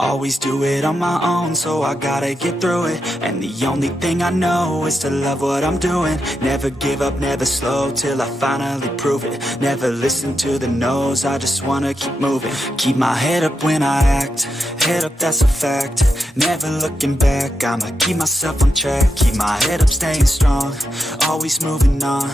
Always do it on my own, so I gotta get through it. And the only thing I know is to love what I'm doing. Never give up, never slow, till I finally prove it. Never listen to the no's, I just wanna keep moving. Keep my head up when I act, head up, that's a fact. Never looking back, I'ma keep myself on track. Keep my head up, staying strong, always moving on.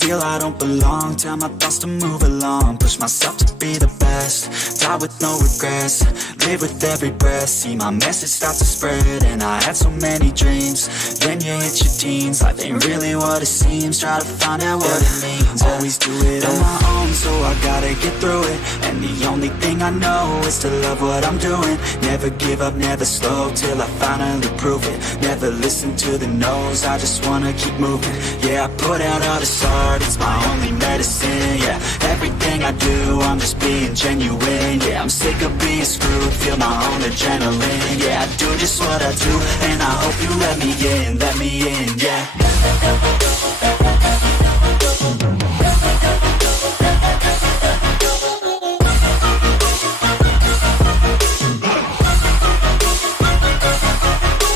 Feel I don't belong, tell my thoughts to move along. Push myself to be the best, die with no regrets. Live with every breath, see my message start to spread. And I had so many dreams, then you hit your teens. Life ain't really what it seems, try to find out what it means. Always do it on my own, so I gotta get through it. And the only thing I know is to love what I'm doing. Never give up, never slow, till I finally prove it. Never listen to the no's, I just wanna keep moving. Yeah, I put out all this art, it's my only medicine. Yeah, everything I do, I'm just being genuine. Yeah, I'm sick of being screwed, feel my own adrenaline. Yeah, I do just what I do, and I hope you let me in, yeah.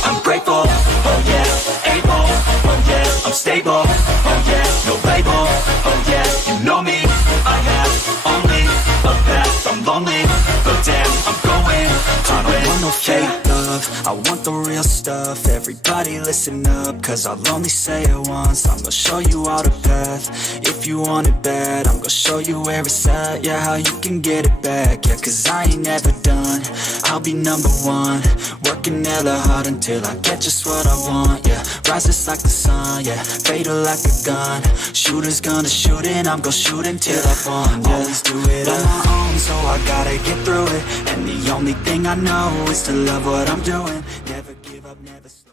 I'm grateful, oh yeah, able, oh yeah, I'm stable, oh yeah, no label, oh yeah, you know me, I have only a path, I'm lonely, but damn, I'm going to I don't want no fake love, I want the real stuff. Everybody listen up, cause I'll only say it once. I'm gonna show you all the path, if you want it bad. I'm gonna show you where it's at, yeah, how you can get it back. Yeah, cause I ain't never done, I'll be number one. Working hella hard until I get just what I want, yeah. Rises like the sun, yeah, fatal like a gun. Shooter's gonna shoot and I'm gonna shoot until I won, yeah. Always do it on my own, so I gotta get through it. And the only thing I know is to love what I'm doing. Never give up, never slow.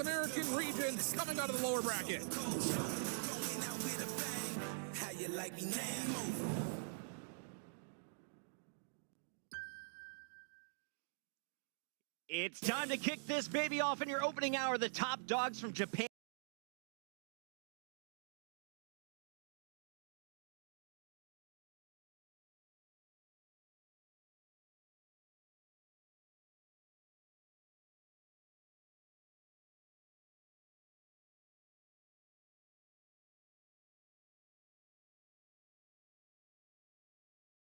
American region coming out of the lower bracket. It's time to kick this baby off in your opening hour. The top dogs from Japan.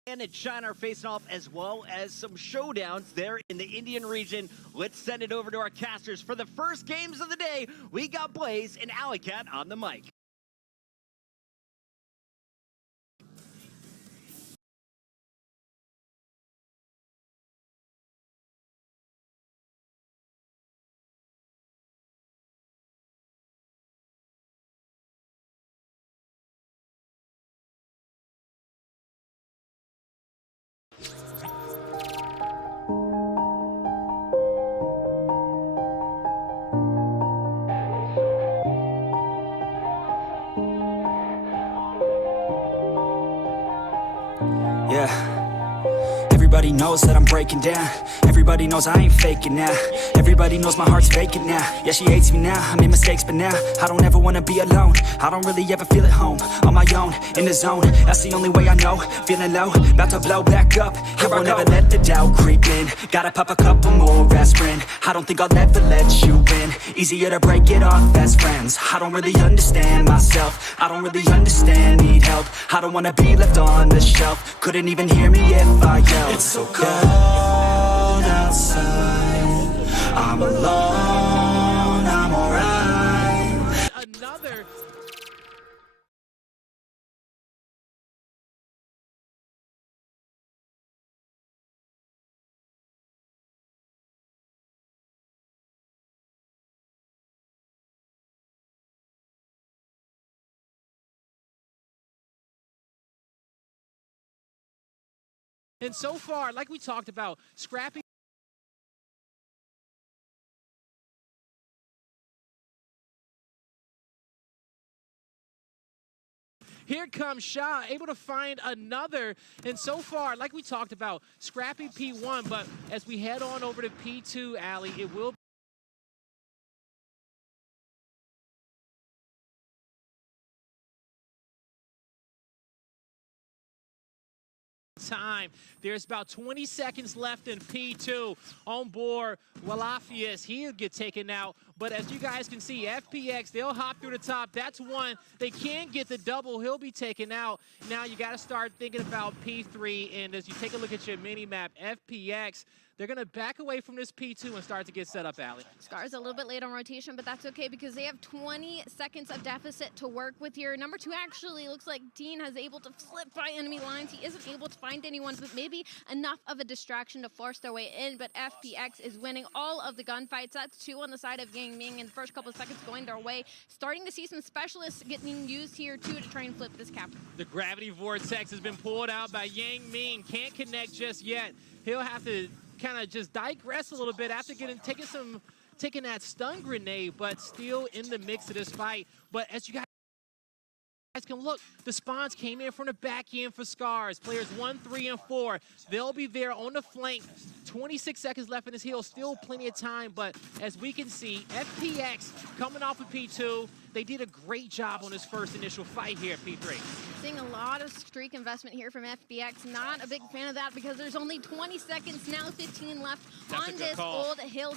And China are facing off, as well as some showdowns there in the Indian region. Let's send it over to our casters for the first games of the day. We got Blaze and Alleycat on the mic. Everybody knows that I'm breaking down. Everybody knows I ain't faking now. Everybody knows my heart's vacant now. Yeah, she hates me now, I made mistakes, but now I don't ever wanna be alone. I don't really ever feel at home. On my own, in the zone, that's the only way I know. Feeling low, about to blow back up. I won't ever let the doubt creep in. Gotta pop a couple more aspirin. I don't think I'll ever let you in. Easier to break it off best friends. I don't really understand myself. I don't really understand, need help. I don't wanna be left on the shelf. Couldn't even hear me if I yelled. It's so cold outside. I'm alone, I'm alright. Another. And so far, like we talked about, Scrappy. Here comes Shah, able to find another. And so far, like we talked about, Scrappy P1, but as we head on over to P2, Allie, it will time. There's about 20 seconds left in P2. On board, Walafius, he'll get taken out. But as you guys can see, FPX, they'll hop through the top. That's one. They can get the double. He'll be taken out. Now you got to start thinking about P3. And as you take a look at your mini-map, FPX, they're going to back away from this P2 and start to get set up, Allie. Scar's a little bit late on rotation, but that's okay because they have 20 seconds of deficit to work with here. Number 2 actually looks like Dean has able to slip by enemy lines. He isn't able to find anyone, but maybe enough of a distraction to force their way in. But FPX is winning all of the gunfights. That's 2 on the side of Yang Ming in the first couple of seconds going their way. Starting to see some specialists getting used here too to try and flip this cap. The gravity vortex has been pulled out by Yang Ming. Can't connect just yet. He'll have to kind of just digress a little bit after taking that stun grenade, but still in the mix of this fight. But as you guys can look, the spawns came in from the back end for Scars. Players 1, 3, and 4. They'll be there on the flank. 26 seconds left in this hill, still plenty of time, but as we can see, FPX coming off of P2, they did a great job on this first initial fight here at P3. Seeing a lot of streak investment here from FPX. Not a big fan of that because there's only 20 seconds now, 15 left on this old hill,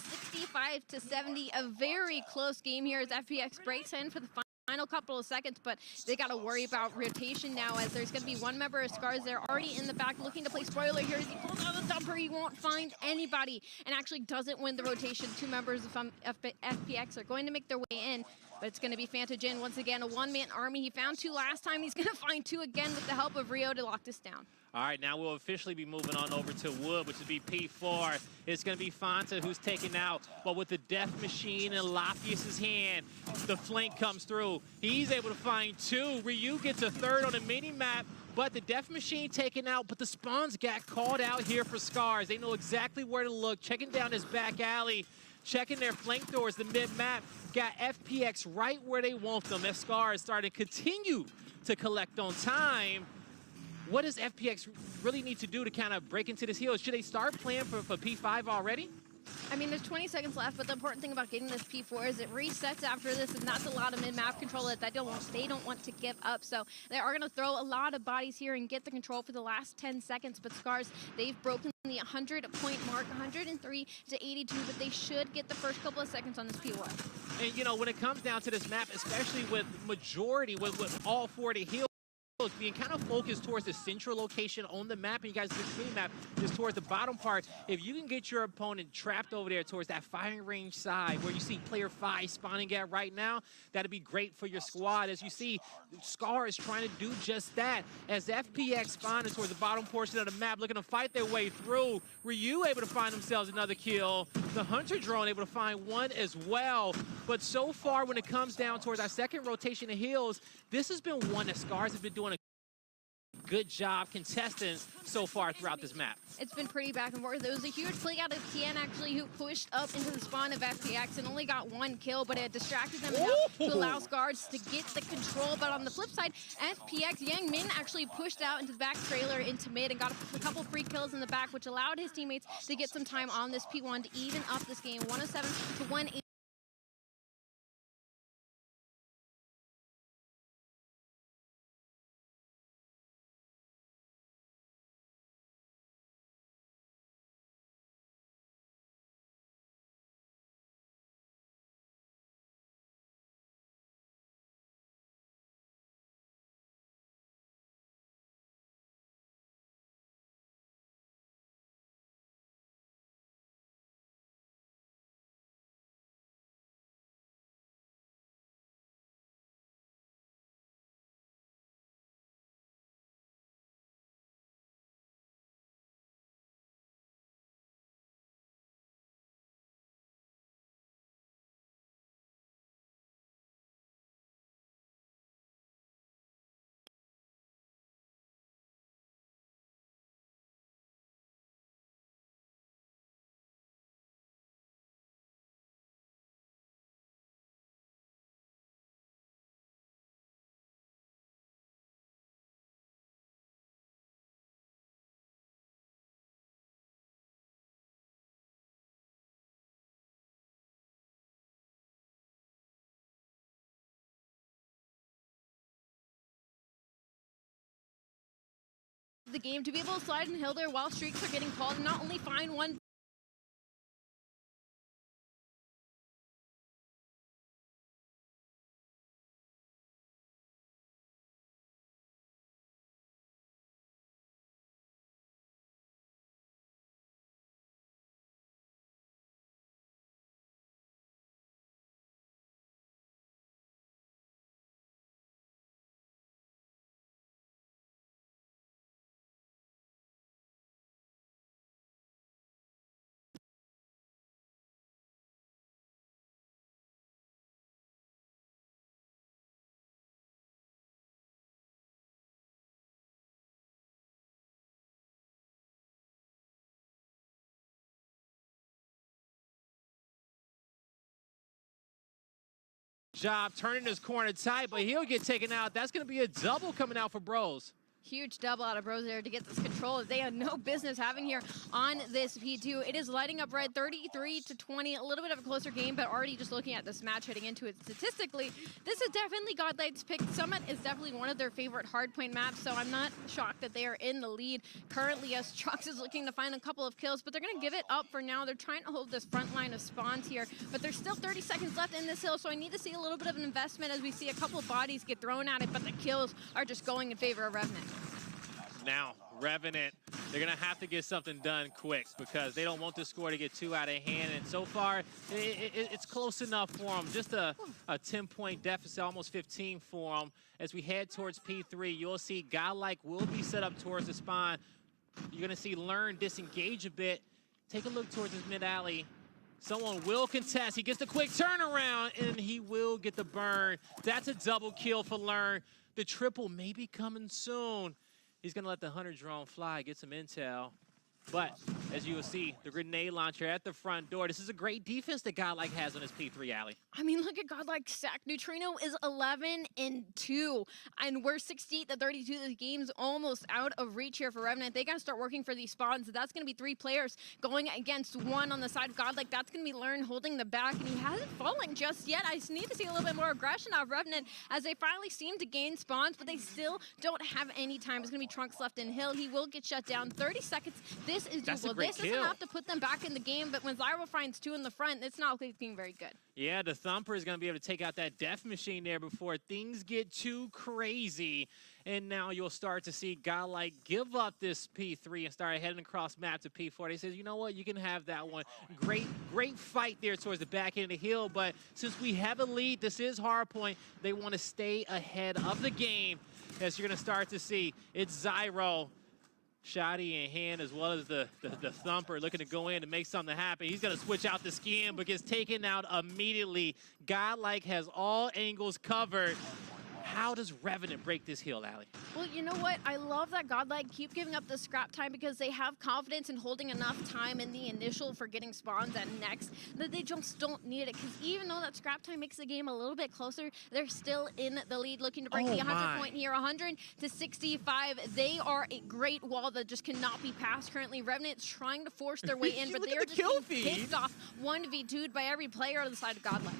65-70. A very close game here as FPX breaks in for the final couple of seconds, but they got to worry about rotation now as there's going to be one member of Scars there already in the back looking to play spoiler here. As he pulls out the dumper, he won't find anybody and actually doesn't win the rotation. 2 members of FPX are going to make their way in, but it's going to be Fanta Jin once again, a one-man army. He found 2 last time. He's going to find 2 again with the help of Rio to lock this down. All right, now we'll officially be moving on over to Wood, which would be P4. It's going to be Fanta who's taken out, but with the Death Machine in Lafius' hand, the flank comes through. He's able to find 2. Ryu gets a 3rd on the mini-map, but the Death Machine taken out, but the spawns got called out here for Scars. They know exactly where to look, checking down his back alley, checking their flank doors, the mid-map. Got FPX right where they want them. As Scars starting to continue to collect on time. What does FPX really need to do to kind of break into this hill? Should they start playing for P5 already? I mean, there's 20 seconds left, but the important thing about getting this P4 is it resets after this, and that's a lot of mid-map control that they don't want to give up. So they are going to throw a lot of bodies here and get the control for the last 10 seconds. But Scars, they've broken the 100-point mark, 103 to 82, but they should get the first couple of seconds on this P1. And, you know, when it comes down to this map, especially with majority, with all 40 hills, being kind of focused towards the central location on the map, and you guys see the mini map is towards the bottom part. If you can get your opponent trapped over there towards that firing range side where you see player 5 spawning at right now, that'd be great for your squad. As you see, Scar is trying to do just that. As FPX spawning towards the bottom portion of the map, looking to fight their way through. Ryu able to find themselves another kill. The Hunter drone able to find 1 as well. But so far, when it comes down towards our second rotation of hills, this has been one that Scars has been doing a good job contesting so far throughout this map. It's been pretty back and forth. It was a huge play out of Tian, actually, who pushed up into the spawn of FPX and only got 1 kill, but it distracted them enough to allow Guards to get the control. But on the flip side, FPX, Yang Min actually pushed out into the back trailer into mid and got a couple free kills in the back, which allowed his teammates to get some time on this P1 to even up this game, 107 to 180. The game to be able to slide and hill there while streaks are getting called and not only find one. Job turning his corner tight, but he'll get taken out. That's going to be a double coming out for Bros. Huge double out of Bros there to get this control that they had no business having here on this P2. It is lighting up red 33 to 20, a little bit of a closer game, but already just looking at this match heading into it statistically, this is definitely Godlight's pick. Summit is definitely one of their favorite hardpoint maps, so I'm not shocked that they are in the lead currently as Trucks is looking to find a couple of kills, but they're going to give it up for now. They're trying to hold this front line of spawns here, but there's still 30 seconds left in this hill, so I need to see a little bit of an investment as we see a couple of bodies get thrown at it, but the kills are just going in favor of Revenant. Now, Revenant, they're going to have to get something done quick because they don't want the score to get too out of hand. And so far, it's close enough for them. Just a 10-point deficit, almost 15 for them. As we head towards P3, you'll see Godlike will be set up towards the spawn. You're going to see Learn disengage a bit. Take a look towards his mid-alley. Someone will contest. He gets the quick turnaround, and he will get the burn. That's a double kill for Learn. The triple may be coming soon. He's going to let the Hunter drone fly, get some intel. But, as you will see, the grenade launcher at the front door. This is a great defense that Godlike has on his P3 alley. I mean, look at Godlike stack. Neutrino is 11-2, and we're 68 to 32. The game's almost out of reach here for Revenant. They got to start working for these spawns. That's going to be 3 players going against 1 on the side of Godlike. That's going to be Learn holding the back, and he hasn't fallen just yet. I just need to see a little bit more aggression out of Revenant as they finally seem to gain spawns, but they still don't have any time. It's going to be Trunks left in hill. He will get shut down. 30 seconds. This is doable. This is enough to put them back in the game, but when Zyro finds 2 in the front, it's not looking very good. Yeah, the Thumper is going to be able to take out that Death Machine there before things get too crazy. And now you'll start to see Godlike give up this P3 and start heading across map to P4. He says, you know what, you can have that one. Great fight there towards the back end of the hill, but since we have a lead, this is hardpoint. They want to stay ahead of the game. As you're going to start to see, it's Zyro. Shoddy in hand, as well as the Thumper looking to go in to make something happen. He's going to switch out the skin, but gets taken out immediately. Godlike has all angles covered. How does Revenant break this hill, Allie? Well, you know what? I love that Godlike keep giving up the scrap time because they have confidence in holding enough time in the initial for getting spawns at next that they just don't need it. Because even though that scrap time makes the game a little bit closer, they're still in the lead, looking to break the 100 point here. 100 to 65. They are a great wall that just cannot be passed currently. Revenant's trying to force their way in, but they are just being picked off 1v2'd by every player on the side of Godlike.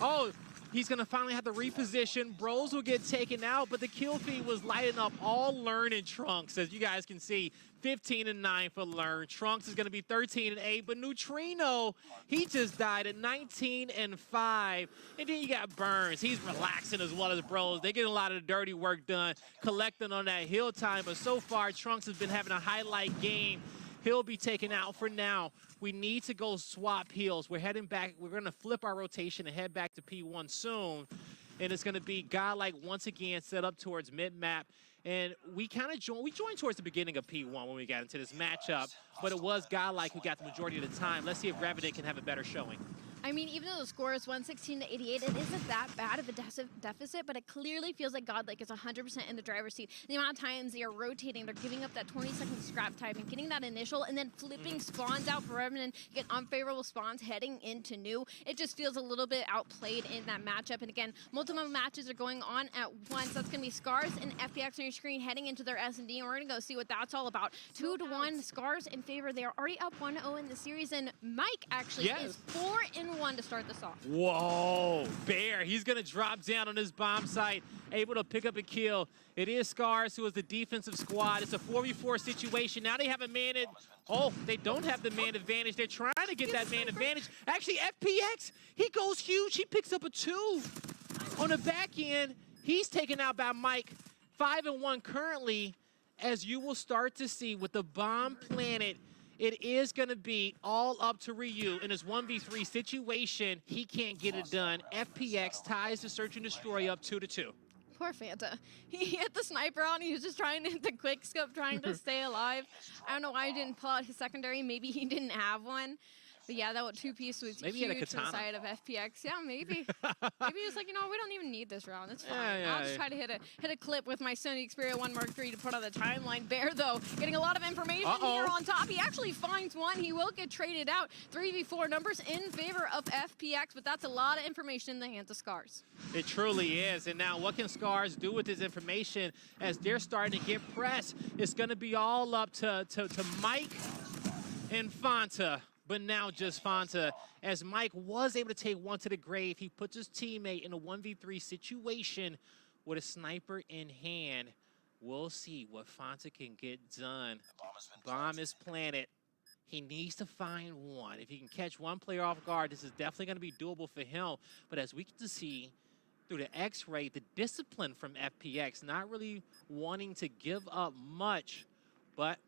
Oh, he's going to finally have to reposition. Bros will get taken out, but the kill feed was lighting up all Learn and Trunks. As you guys can see, 15 and 9 for Learn. Trunks is going to be 13 and 8, but Neutrino, he just died at 19 and 5. And then you got Burns. He's relaxing as well as Bros. They get a lot of the dirty work done, collecting on that hill time. But so far, Trunks has been having a highlight game. He'll be taken out for now. We need to go swap heals. We're heading back. We're going to flip our rotation and head back to P1 soon. And it's going to be Godlike once again set up towards mid-map. And we kind of joined towards the beginning of P1 when we got into this matchup. But it was Godlike who got the majority of the time. Let's see if Revenant can have a better showing. I mean, even though the score is 116 to 88, it isn't that bad of a deficit, but it clearly feels like Godlike is 100% in the driver's seat. The amount of times they are rotating, they're giving up that 20-second scrap time and getting that initial, and then flipping spawns out for Revenant, get unfavorable spawns heading into new. It just feels a little bit outplayed in that matchup. And again, multiple matches are going on at once. That's going to be Scars and FPX on your screen heading into their S&D, and we're going to go see what that's all about. 2-1, Scars in favor. They are already up 1-0 in the series, and Mike actually is 4-1 to start this off. Whoa, Bear, he's gonna drop down on his bomb site, able to pick up a kill. It is Scars who is the defensive squad. It's a 4v4 situation. Now they have a man they don't have the man advantage. They're trying to get that man advantage. Actually, FPX, he goes huge. He picks up a 2. On the back end, he's taken out by Mike. 5-1 currently, as you will start to see with the bomb planet. It is going to be all up to Ryu in his 1v3 situation. He can't get it done. FPX ties the search and destroy up 2-2. Poor Fanta. He hit the sniper on. He was just trying to hit the quick scope, trying to stay alive. I don't know why he didn't pull out his secondary. Maybe he didn't have one. But yeah, that 2-piece was huge to the side of FPX. Yeah, maybe. Maybe he was like, you know, we don't even need this round. It's fine. I'll just try to hit a clip with my Sony Xperia 1 Mark III to put on the timeline. Bear, though, getting a lot of information here on top. He actually finds one. He will get traded out. 3v4 numbers in favor of FPX, but that's a lot of information in the hands of Scars. It truly is. And now what can Scars do with this information as they're starting to get pressed? It's going to be all up to Mike and Fanta. But now just Fanta, as Mike was able to take one to the grave, he puts his teammate in a 1v3 situation with a sniper in hand. We'll see what Fanta can get done. Bomb is planted. He needs to find one. If he can catch one player off guard, this is definitely going to be doable for him. But as we get to see through the X-ray, the discipline from FPX, not really wanting to give up much, but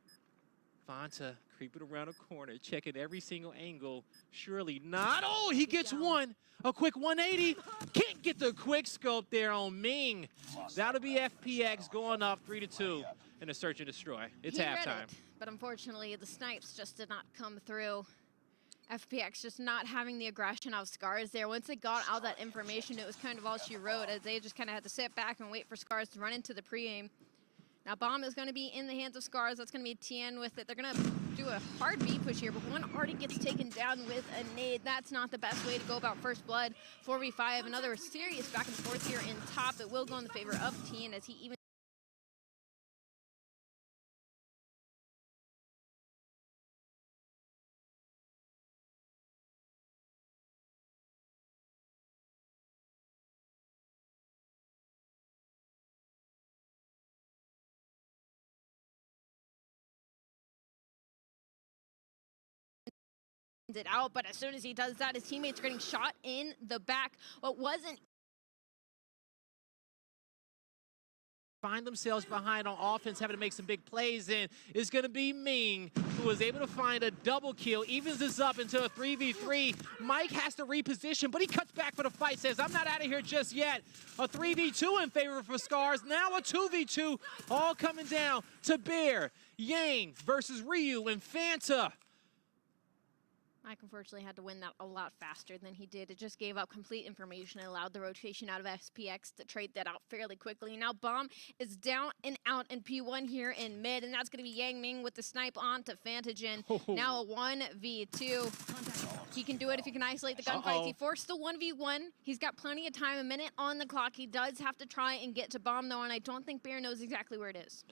Fanta creeping around a corner, checking every single angle. Surely not. Oh, he gets one. A quick 180. Can't get the quick scope there on Ming. That'll be FPX going up 3-2 in a search and destroy. It's halftime. But unfortunately, the snipes just did not come through. FPX just not having the aggression of Scars there. Once they got all that information, it was kind of all she wrote, as they just kind of had to sit back and wait for Scars to run into the pre-aim. Now, bomb is going to be in the hands of Scars. That's going to be Tien with it. They're going to do a hard B push here, but one already gets taken down with a nade. That's not the best way to go about first blood. 4v5, another serious back and forth here in top. It will go in the favor of Tien as he even it out, but as soon as he does that, his teammates are getting shot in the back. What wasn't find themselves behind on offense, having to make some big plays, and it's going to be Ming, who was able to find a double kill, evens this up into a 3v3. Mike has to reposition, but he cuts back for the fight, says, I'm not out of here just yet. A 3v2 in favor for Scars, now a 2v2, all coming down to Bear, Yang versus Ryu, and Fanta. Mike unfortunately had to win that a lot faster than he did. It just gave up complete information and allowed the rotation out of SPX to trade that out fairly quickly. Now Bomb is down and out in P1 here in mid, and that's going to be Yang Ming with the snipe on to Fantagen. Now a 1v2. He can do it if he can isolate the gunfights. He forced the 1v1. He's got plenty of time, a minute on the clock. He does have to try and get to Bomb though, and I don't think Bear knows exactly where it is.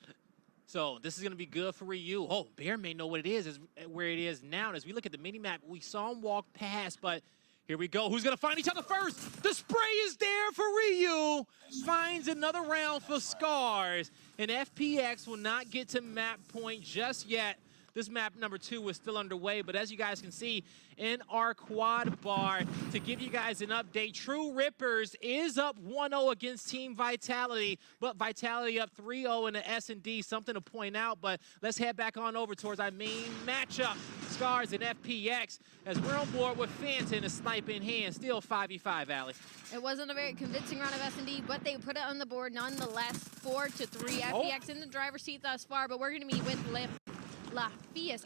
So this is going to be good for Ryu. Oh, Bear may know what it is where it is now. And as we look at the mini-map, we saw him walk past, but here we go. Who's going to find each other first? The spray is there for Ryu. Finds another round for Scars. And FPX will not get to map point just yet. This map number 2 is still underway, but as you guys can see in our quad bar, to give you guys an update, True Rippers is up 1-0 against Team Vitality, but Vitality up 3-0 in the S&D, something to point out, but let's head back on over towards our main matchup, Scars and FPX, as we're on board with Fanta and a snipe in hand, still 5v5, Allie. It wasn't a very convincing round of S&D, but they put it on the board nonetheless, 4-3. FPX in the driver's seat thus far, but we're going to be with FAQ'z.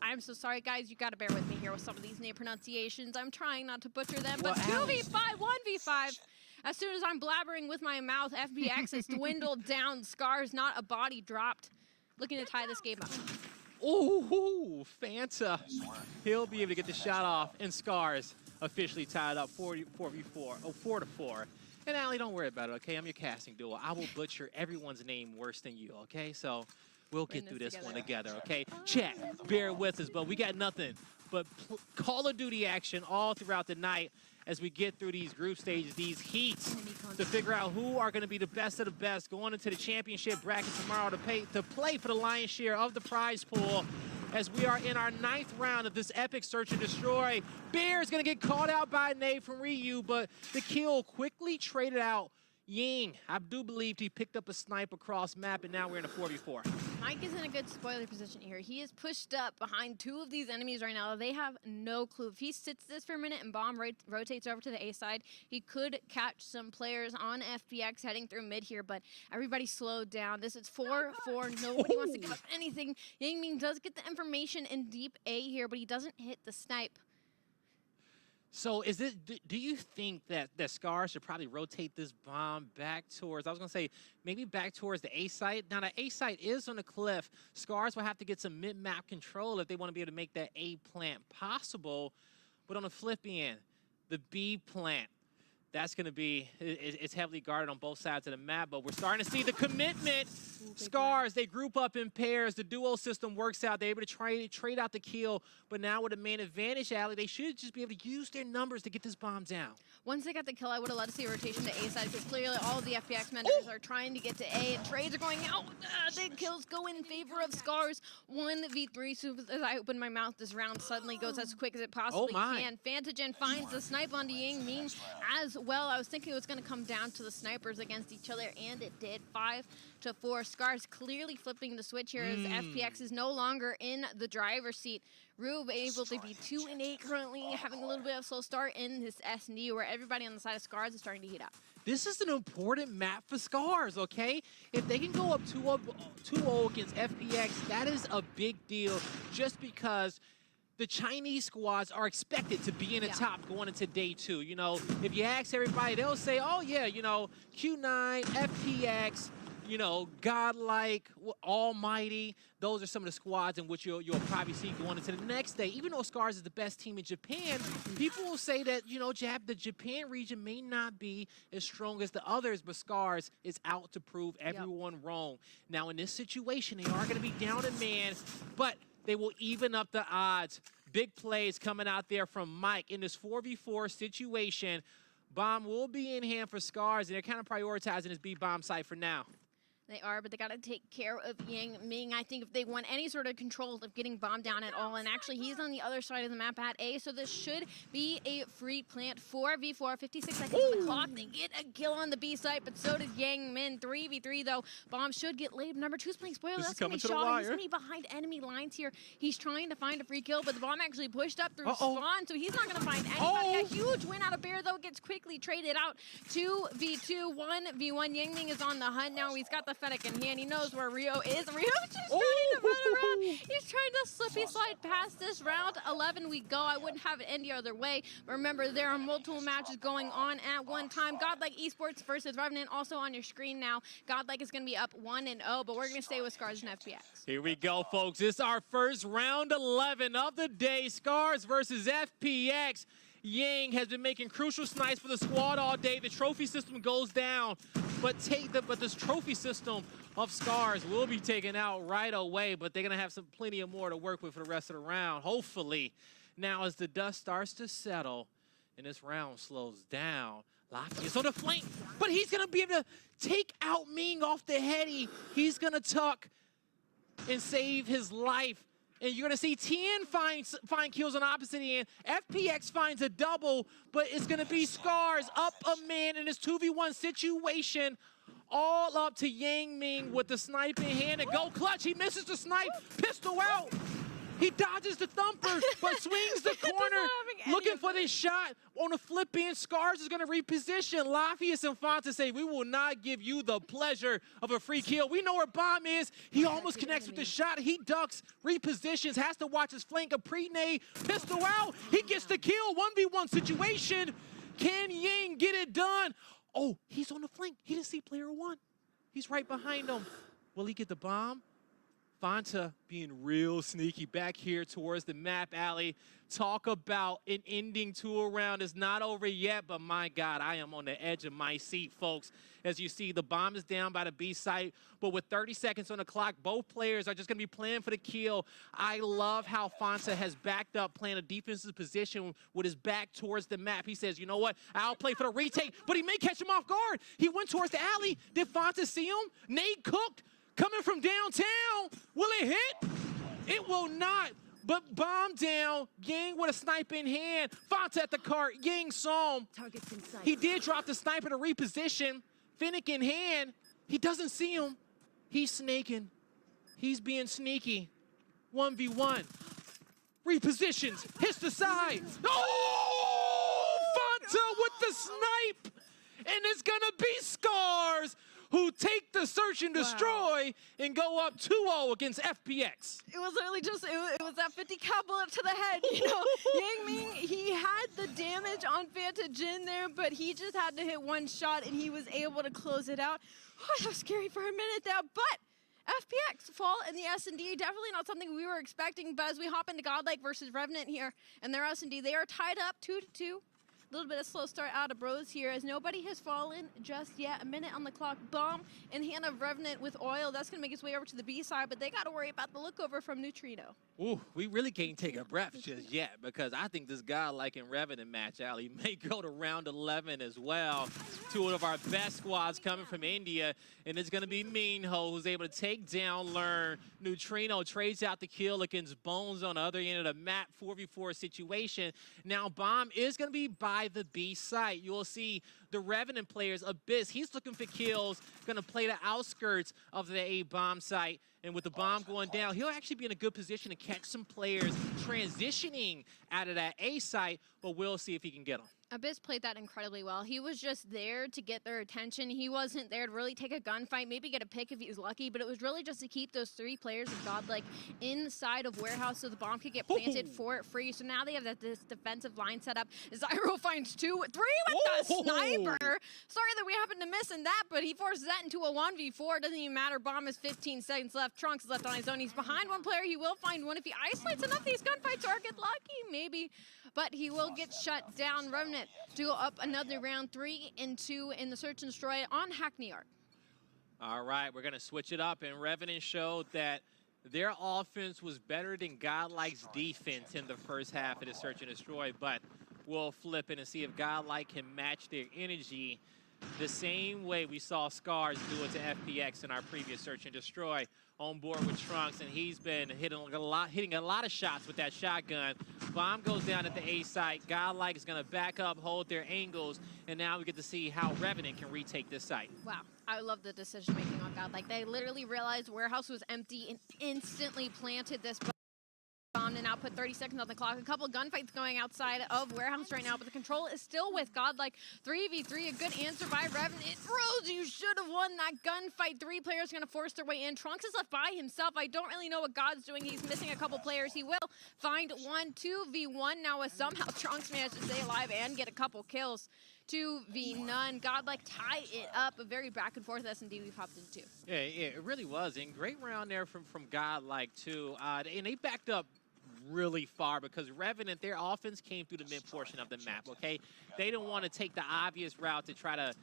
I'm so sorry, guys. You got to bear with me here with some of these name pronunciations. I'm trying not to butcher them, but 2v5, 1v5. As soon as I'm blabbering with my mouth, FPX has dwindled down. Scars, not a body dropped. Looking to tie this game up. Ooh, Fanta. He'll be able to get the shot off, and Scars officially tied up 4v4, 4-4. And Allie, don't worry about it, okay? I'm your casting duo. I will butcher everyone's name worse than you, okay? So we'll get through this one together, okay? Chat, bear with us, but we got nothing but Call of Duty action all throughout the night as we get through these group stages, these heats, to figure out who are going to be the best of the best going into the championship bracket tomorrow to play for the lion's share of the prize pool. As we are in our 9th round of this epic search and destroy. Bear is going to get called out by Nate from Ryu, but the kill quickly traded out. Ying, I do believe he picked up a snipe across map, and now we're in a 4v4. Mike is in a good spoiler position here. He is pushed up behind 2 of these enemies right now. They have no clue. If he sits this for a minute and Bomb rotates over to the A side, he could catch some players on FPX heading through mid here, but everybody slowed down. This is 4-4. Nobody wants to give up anything. Yang Ming does get the information in deep A here, but he doesn't hit the snipe. So is it? Do you think that Scars should probably rotate this bomb back towards, I was going to say, maybe back towards the A site? Now, the A site is on the cliff. Scars will have to get some mid-map control if they want to be able to make that A plant possible. But on the flip end, the B plant, that's going to be, it's heavily guarded on both sides of the map, but we're starting to see the commitment. Scars, they group up in pairs. The duo system works out. They're able to trade out the kill, but now with a man advantage, Allie, they should just be able to use their numbers to get this bomb down. Once they got the kill, I would have loved to see a rotation to A side, because clearly all of the FPX members are trying to get to A, and trades are going out. The kills go in favor of Scars. 1v3, so as I open my mouth, this round suddenly goes as quick as it possibly can. Fantagen finds the snipe onto Yang Ming as well. I was thinking it was going to come down to the snipers against each other, and it did. 5-4. Scars clearly flipping the switch here as FPX is no longer in the driver's seat. Rube able to be 2-8 currently, having a little bit of a slow start in this S&D where everybody on the side of Scars is starting to heat up. This is an important map for Scars, okay? If they can go up 2-0 against FPX, that is a big deal just because the Chinese squads are expected to be in the top going into day 2. You know, if you ask everybody, they'll say, oh yeah, you know, Q9, FPX, you know, Godlike, Almighty. Those are some of the squads in which you'll probably see going into the next day. Even though Scars is the best team in Japan, people will say that, you know, the Japan region may not be as strong as the others, but Scars is out to prove everyone wrong. Now, in this situation, they are going to be down a man, but they will even up the odds. Big plays coming out there from Mike in this 4v4 situation. Bomb will be in hand for Scars, and they're kind of prioritizing his B-bomb site for now. They are, but they got to take care of Yang Ming. I think if they want any sort of control of getting bombed down at all, and actually he's on the other side of the map at A, so this should be a free plant. 4v4, 56 seconds on the clock. They get a kill on the B site, but so does Yang Ming. 3v3 though. Bomb should get laid. Number 2's playing spoiler. That's going to be shot. He's going to be behind enemy lines here. He's trying to find a free kill, but the bomb actually pushed up through spawn, so he's not going to find anybody. A huge win out of Bear though, gets quickly traded out. 2v2, 1v1. Yang Ming is on the hunt now. He's got the Fennec in hand. He knows where Rio is. Rio's just trying to run around. He's trying to slippy slide past this round. 11 we go. I wouldn't have it any other way. But remember, there are multiple matches going on at one time. Godlike Esports versus Revenant also on your screen now. Godlike is going to be up 1-0, but we're going to stay with Scars and FPX. Here we go, folks. This is our first round 11 of the day. Scars versus FPX. Yang has been making crucial snipes for the squad all day. The trophy system goes down, but this trophy system of Scars will be taken out right away, but they're going to have plenty of more to work with for the rest of the round, hopefully. Now, as the dust starts to settle and this round slows down, Lafayette's on the flank, but he's going to be able to take out Ming off the heady. He's going to tuck and save his life. And you're going to see Tien find kills on the opposite end. FPX finds a double, but it's going to be Scars up a man in this 2v1 situation. All up to Yang Ming with the snipe in hand. And go clutch. He misses the snipe. Pistol out. He dodges the thumper, but swings the corner, looking for this shot. On the flip in, Scars is going to reposition. Lafayette and Fonta say, we will not give you the pleasure of a free kill. We know where Bomb is. He almost connects with the shot. He ducks, repositions, has to watch his flank. A pre-nade, pistol out. He gets the kill. 1v1 situation. Can Yang get it done? Oh, he's on the flank. He didn't see player one. He's right behind him. Will he get the bomb? Fonta being real sneaky back here towards the map alley. Talk about an ending to a round. It's not over yet, but my God, I am on the edge of my seat, folks. As you see, the bomb is down by the B site, but with 30 seconds on the clock, both players are just going to be playing for the kill. I love how Fonta has backed up, playing a defensive position with his back towards the map. He says, you know what, I'll play for the retake, but he may catch him off guard. He went towards the alley. Did Fonta see him? Nade cooked. Coming from downtown, will it hit? It will not, but bomb down. Yang with a snipe in hand. Fonta at the cart, Yang saw him. Targets in sight. He did drop the sniper to reposition. Fennec in hand, he doesn't see him. He's snaking, he's being sneaky. 1v1, repositions, hits the side. Oh, Fonta with the snipe, and it's gonna be Scars who take the search and destroy and go up 2-0 against FPX. It was literally just, it was that 50 cal bullet to the head, you know. Yang Ming, he had the damage on Fanta Jin there, but he just had to hit one shot and he was able to close it out. Oh, that was scary for a minute there, but FPX fall in the S&D, definitely not something we were expecting, but as we hop into Godlike versus Revenant here and their S&D, they are tied up 2-2. A little bit of slow start out of Bros here as nobody has fallen just yet. A minute on the clock. Bomb in hand of Revenant with oil. That's going to make its way over to the B side, but they got to worry about the look over from Neutrino. Ooh, we really can't take a breath just yet because I think this guy like in Revenant match, Ali, may go to round 11 as well. Two of our best squads coming from India, and it's going to be Minho who's able to take down Learn. Neutrino trades out the kill against Bones on the other end of the map, 4v4 situation. Now, Bomb is going to be by the B site. You will see the Revenant players, Abyss, he's looking for kills, going to play the outskirts of the A bomb site. And with the bomb going down, he'll actually be in a good position to catch some players transitioning out of that A site, but we'll see if he can get them. Abyss played that incredibly well. He was just there to get their attention. He wasn't there to really take a gunfight, maybe get a pick if he was lucky, but it was really just to keep those three players of Godlike inside of Warehouse so the bomb could get planted for it free. So now they have this defensive line set up. Gyro finds 2-3 with the sniper. Sorry that we happened to miss in that, but he forces that into a 1v4. Doesn't even matter. Bomb has 15 seconds left. Trunks is left on his own. He's behind one player. He will find one if he isolates enough. These gunfights are get lucky, maybe. But he will get shut down. Revenant to go up another round 3-2 in the search and destroy on Hackney Arc. All right, we're going to switch it up, and Revenant showed that their offense was better than Godlike's defense in the first half of the search and destroy, but we'll flip it and see if Godlike can match their energy the same way we saw Scars do it to FPX in our previous search and destroy. On board with Trunks, and he's been hitting a lot of shots with that shotgun. Bomb goes down at the A site. Godlike is going to back up, hold their angles, and now we get to see how Revenant can retake this site. Wow, I love the decision making on Godlike. They literally realized Warehouse was empty and instantly planted this bomb Omni now put 30 seconds on the clock. A couple of gunfights going outside of Warehouse right now, but the control is still with Godlike. 3v3, a good answer by Revenant. Rose, you should have won that gunfight. 3 players going to force their way in. Trunks is left by himself. I don't really know what God's doing. He's missing a couple players. He will find 2v1 now as somehow Trunks managed to stay alive and get a couple kills. 2v none. Godlike tie it up. A very back and forth S&D we've hopped into. Yeah, it really was. And great round there from Godlike too. And they backed up really far because Revenant, their offense came through the mid portion of the map, okay? They didn't want to take the obvious route to try to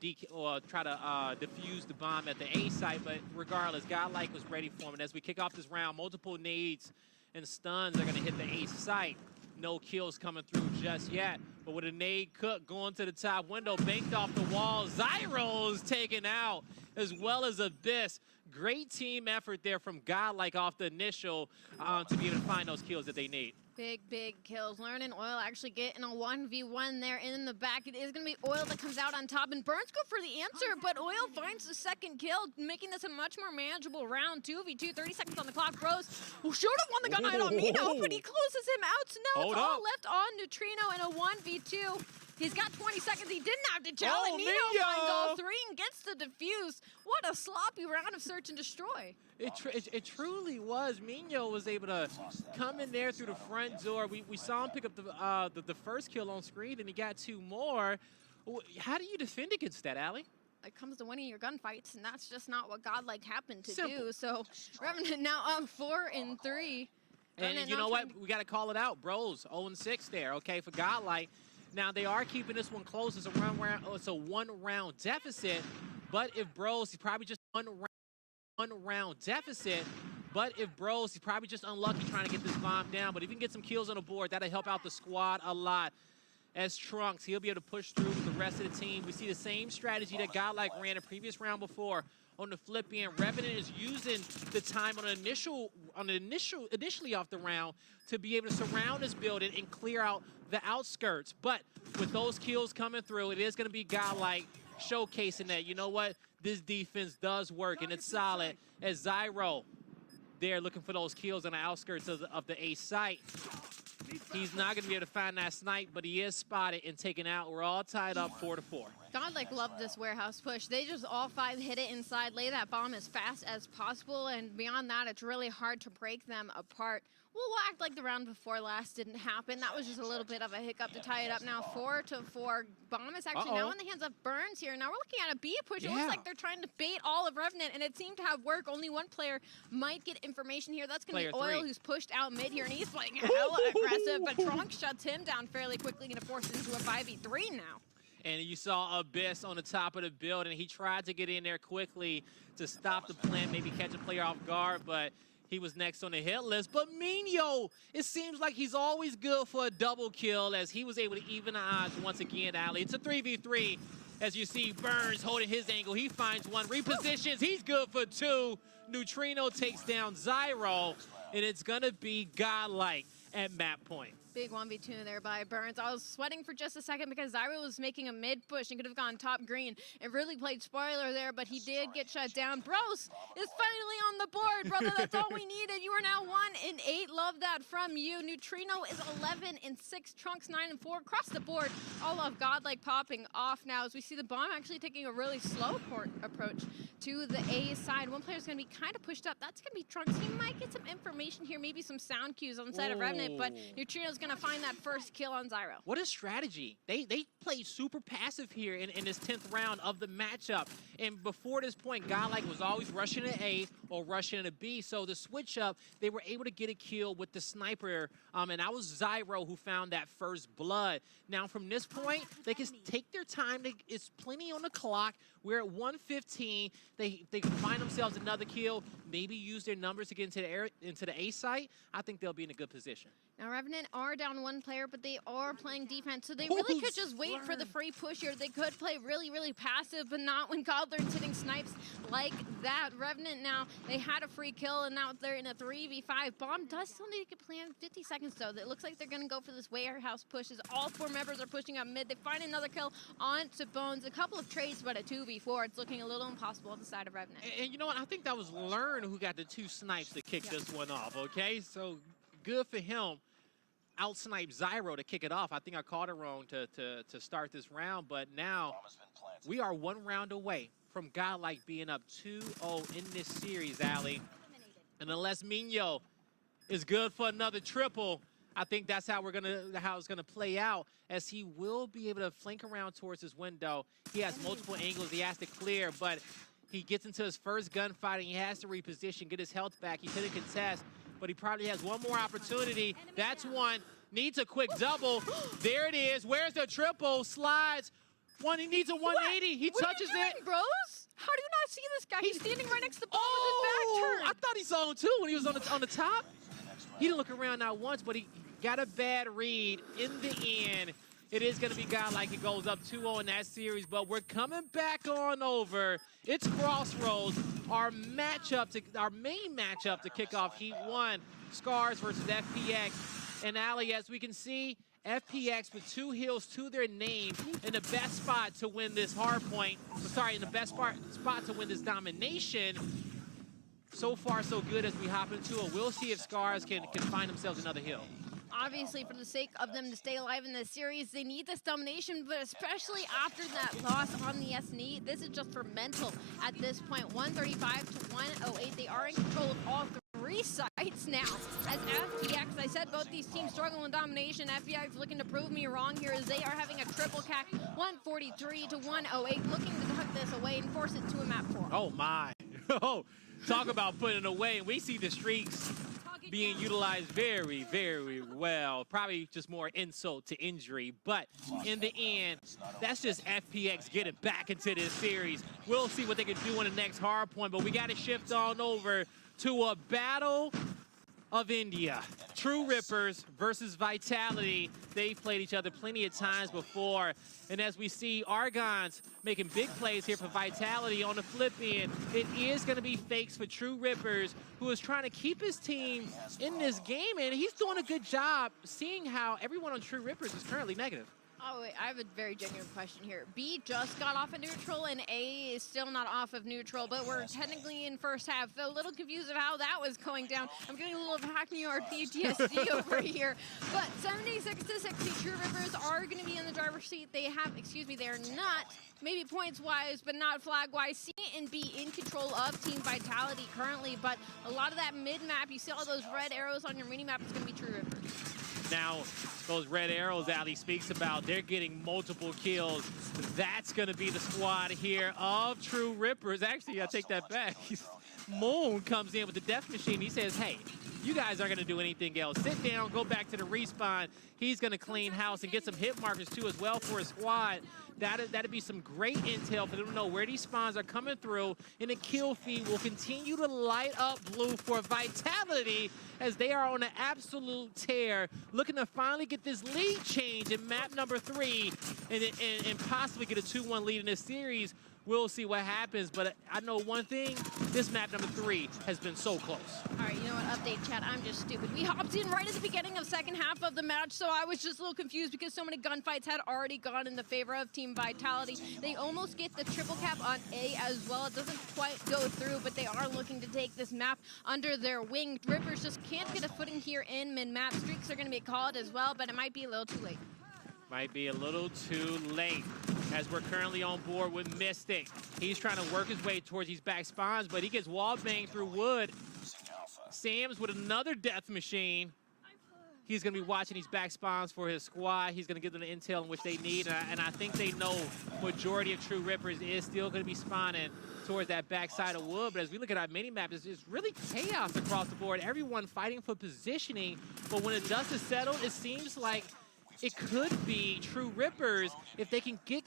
defuse the bomb at the A site, but regardless, Godlike was ready for him. And as we kick off this round, multiple nades and stuns are going to hit the A site. No kills coming through just yet. But with a nade cook going to the top window, banked off the wall, Zyro's taken out, as well as Abyss. Great team effort there from Godlike off the initial to be able to find those kills that they need. Big kills. Learning Oil actually getting a 1v1 there in the back. It is going to be Oil that comes out on top, and Burns go for the answer, but Oil finds the second kill, making this a much more manageable round. 2v2, 30 seconds on the clock. Rose should have won the gun on Mino, but he closes him out, so now it's all left on Neutrino in a 1v2. He's got 20 seconds. He didn't have to challenge. Mino finds all 3 and gets the defuse. What a sloppy round of search and destroy. It truly was. Mino was able to come in there through the front door. We saw him pick up the first kill on screen, and he got 2 more. How do you defend against that, Allie? It comes to winning your gunfights, and that's just not what Godlike happened to do. So Revenant now up 4-3. And you know what? We got to call it out. Bros, 0-6 there, okay, for Godlike. Now, they are keeping this one close. It's a one-round deficit. But if Bros, he's probably just one-round deficit. But if Bros, he's probably just unlucky trying to get this bomb down. But if he can get some kills on the board, that'll help out the squad a lot. As Trunks, he'll be able to push through with the rest of the team. We see the same strategy that Godlike ran a previous round before. On the flip end, Revenant is using the time initially off the round to be able to surround this building and clear out the outskirts. But with those kills coming through, it is going to be Godlike showcasing that, you know what, this defense does work, and it's solid. As Zyro there looking for those kills on the outskirts of the A site. He's not going to be able to find that snipe, but he is spotted and taken out. We're all tied up 4-4. Godlike loved this warehouse push. They just all 5 hit it inside, lay that bomb as fast as possible, and beyond that, it's really hard to break them apart. We'll act like the round before last didn't happen. That was just a little bit of a hiccup to tie it up now. 4-4. Bomb is actually now in the hands of Burns here. Now we're looking at a B push. It looks like they're trying to bait all of Revenant, and it seemed to have work. Only one player might get information here. That's going to be Oil, who's pushed out mid here, and he's playing hella aggressive, but Trunks shuts him down fairly quickly, going to force it into a 5v3 now. And you saw Abyss on the top of the building. He tried to get in there quickly to stop the plant, maybe catch a player off guard, but he was next on the hit list. But Mino, it seems like he's always good for a double kill, as he was able to even the odds once again, Allie. It's a 3v3. As you see Burns holding his angle. He finds one, repositions. He's good for 2. Neutrino takes down Zyro, and it's going to be Godlike at map point. Big 1v2 there by Burns. I was sweating for just a second because Zyro was making a mid push and could have gone top green and really played spoiler there, but he did get shut down. Bros is finally on the board, brother. That's all we needed. You are now 1-8. Love that from you. Neutrino is 11-6. Trunks 9-4. Across the board, all of Godlike popping off now as we see the bomb actually taking a really slow approach to the A side. One player is going to be kind of pushed up. That's going to be Trunks. He might get some information here, maybe some sound cues on the side of Revenant, but Neutrino's going to find that first kill on Zyro. What a strategy. They played super passive here in this 10th round of the matchup. And before this point, Godlike was always rushing to A or rushing to B. So the switch up, they were able to get a kill with the sniper. And that was Zyro who found that first blood. Now from this point, they can take their time. It's plenty on the clock. We're at 1:15. They can find themselves another kill, maybe use their numbers to get into the A site. I think they'll be in a good position. Now, Revenant are down 1 player, but they are playing defense, so they really could just wait for the free push here. They could play really, really passive, but not when Godler's hitting snipes like that. Revenant now, they had a free kill, and now they're in a 3v5. Bomb does still need to get planned 50 seconds, though. It looks like they're going to go for this warehouse push as all 4 members are pushing up mid. They find another kill onto Bones. A couple of trades, but a 2v4. It's looking a little impossible on the side of Revenant. And you know what? I think that was Learn who got the 2 snipes to kick this one off, okay? So good for him. Out-snipe Zyro to kick it off. I think I called it wrong to start this round, but now we are 1 round away from Godlike being up 2-0 in this series, Allie. And unless Minho is good for another triple, I think that's how it's gonna play out, as he will be able to flank around towards his window. He has multiple angles he has to clear, but he gets into his first gunfight and he has to reposition, get his health back. He couldn't contest, but he probably has one more opportunity. That's one. Needs a quick double. There it is. Where's the triple? Slides. One. He needs a 180. He touches it. Bros? How do you not see this guy? He's standing right next to the ball with his back turned. I thought he saw him too when he was on the top. He didn't look around not once, but he got a bad read. In the end, it is going to be Godlike. It goes up 2-0 in that series, but we're coming back on over. It's Crossroads, our main matchup to kick off Heat 1, Scars versus FPX. And Allie, as we can see, FPX with 2 hills to their name in the best spot to win this in the best spot to win this domination. So far, so good as we hop into it. We'll see if Scars can find themselves another hill. Obviously, for the sake of them to stay alive in this series, they need this domination, but especially after that loss on the SNE, this is just for mental at this point. 135 to 108. They are in control of all 3 sites now. As FPX, I said both these teams struggle in domination. FPX looking to prove me wrong here, as they are having a triple CAC, 143 to 108, looking to tuck this away and force it to a map 4. Oh my. Oh, talk about putting it away. And we see the streaks being utilized very, very well. Probably just more insult to injury. But in the end, that's just FPX getting back into this series. We'll see what they can do on the next hard point. But we got to shift on over to a battle of India. True Rippers versus Vitality. They've played each other plenty of times before. And as we see, Argon's making big plays here for Vitality. On the flip end, it is going to be FAQ'z for True Rippers, who is trying to keep his team in this game. And he's doing a good job seeing how everyone on True Rippers is currently negative. Oh, wait, I have a very genuine question here. B just got off of neutral, and A is still not off of neutral, but we're technically in first half. A little confused of how that was going down. I'm getting a little Hack New York PTSD over here. But 76 to 60, True Rippers are going to be in the driver's seat. They have, they're not, maybe points-wise, but not flag-wise. C and B in control of Team Vitality currently, but a lot of that mid-map, you see all those red arrows on your mini-map, it's going to be True Rippers. Now, those red arrows Ali speaks about, they're getting multiple kills. That's going to be the squad here of True Rippers. Actually, I take that back. Moon comes in with the death machine. He says, hey, you guys aren't going to do anything else. Sit down, go back to the respawn. He's going to clean house and get some hit markers, too, as well for his squad. That'd be some great intel for them to know where these spawns are coming through. And the kill feed will continue to light up blue for Vitality, as they are on an absolute tear, looking to finally get this lead change in map number 3 and possibly get a 2-1 lead in this series. We'll see what happens, but I know one thing, this map number 3 has been so close. All right, you know what, update chat, I'm just stupid. We hopped in right at the beginning of second half of the match, so I was just a little confused because so many gunfights had already gone in the favor of Team Vitality. They almost get the triple cap on A as well. It doesn't quite go through, but they are looking to take this map under their wing. Rippers just can't get a footing here in mid-map. Streaks are gonna be called as well, but it might be a little too late. Might be a little too late, as we're currently on board with Mystic. He's trying to work his way towards these back spawns, but he gets wall banged through wood. Sam's with another death machine. He's going to be watching these back spawns for his squad. He's going to give them the intel in which they need, and I think they know majority of True Rippers is still going to be spawning towards that backside of wood. But as we look at our mini-map, it's really chaos across the board. Everyone fighting for positioning, but when the dust is settled, it seems like it could be True Rippers. If they can get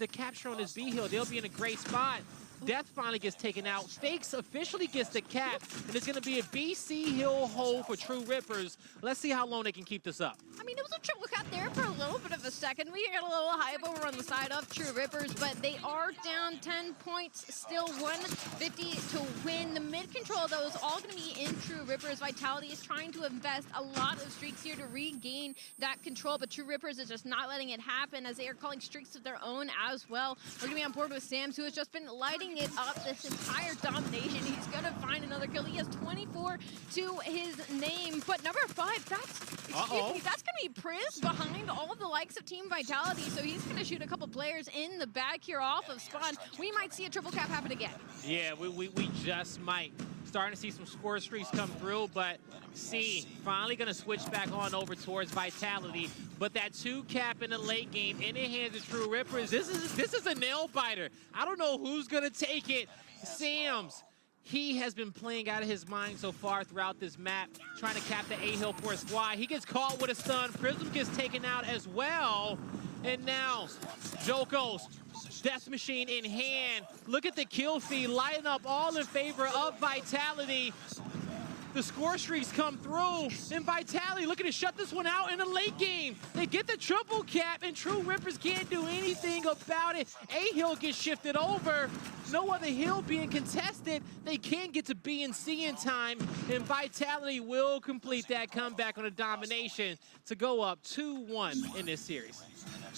the capture on this B hill, they'll be in a great spot. Death finally gets taken out. FAQ'z officially gets the cap, and it's going to be a BC hill hold for True Rippers. Let's see how long they can keep this up. I mean, it was a triple cap there for a little bit of a second. We got a little hype over on the side of True Rippers, but they are down 10 points, still 150 to win. The mid control, though, is all going to be in True Rippers. Vitality is trying to invest a lot of streaks here to regain that control, but True Rippers is just not letting it happen as they are calling streaks of their own as well. We're going to be on board with Sam's, who has just been lighting it up this entire domination. He's going to find another kill. He has 24 to his name, but number 5, that's, excuse me, that's going to be Priz behind all of the likes of Team Vitality, so he's going to shoot a couple players in the back here off of spawn. We might see a triple cap happen again. Yeah, we just might. Starting to see some score streaks come through, but C finally going to switch back on over towards Vitality. But that 2 cap in the late game in the hands of True Rippers, this is a nail biter. I don't know who's going to take it. Sam's. He has been playing out of his mind so far throughout this map, trying to cap the A hill for his squad. He gets caught with a stun. Prism gets taken out as well. And now, Joko's Death Machine in hand. Look at the kill feed lighting up all in favor of Vitality. The score streaks come through, and Vitality looking to shut this one out in the late game. They get the triple cap, and True Rippers can't do anything about it. A hill gets shifted over. No other hill being contested. They can get to B and C in time, and Vitality will complete that comeback on a domination to go up 2-1 in this series.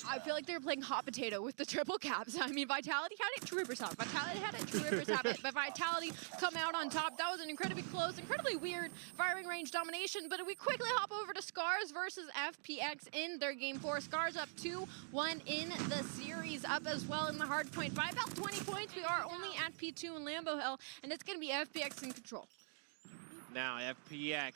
I feel like they're playing hot potato with the triple caps. I mean, Vitality had it, True Rippers have it. Vitality had it, True Rippers have it. But Vitality come out on top. That was an incredibly close, incredibly weird firing range domination. But we quickly hop over to Scars versus FPX in their game 4. Scars up 2-1 in the series, up as well in the hard point by about 20 points. We are only at P2 in Lambo Hill, and it's going to be FPX in control. Now, FPX,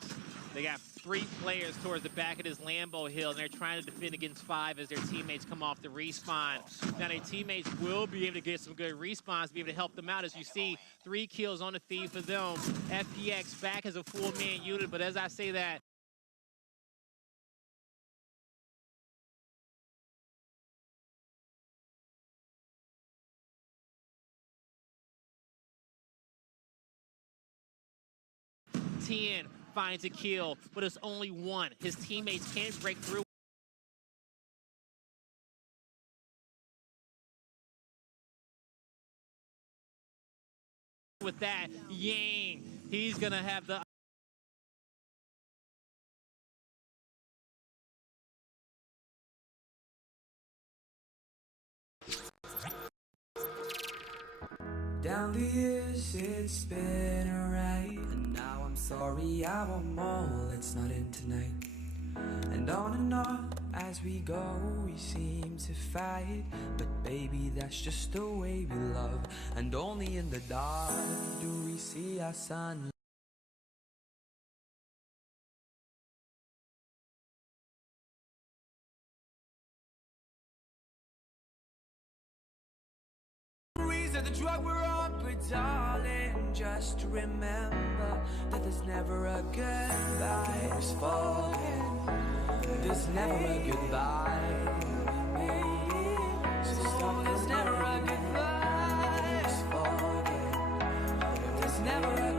they got 3 players towards the back of this Lambo Hill, and they're trying to defend against 5 as their teammates come off the respawn. Now, their teammates will be able to get some good respawns, be able to help them out. As you see, 3 kills on the feed for them. FPX back as a full-man unit, but as I say that, Tien finds a kill, but it's only 1. His teammates can't break through. With that, Yang, he's gonna have the Down the years, it's been alright, and now I'm sorry I want more, let's not end tonight. And on as we go, we seem to fight, but baby, that's just the way we love. And only in the dark do we see our sun. The drug we're on, but darling, just remember that there's never a goodbye. Just forget, there's never a goodbye. So stop, there's never a goodbye. Just forget, there's never a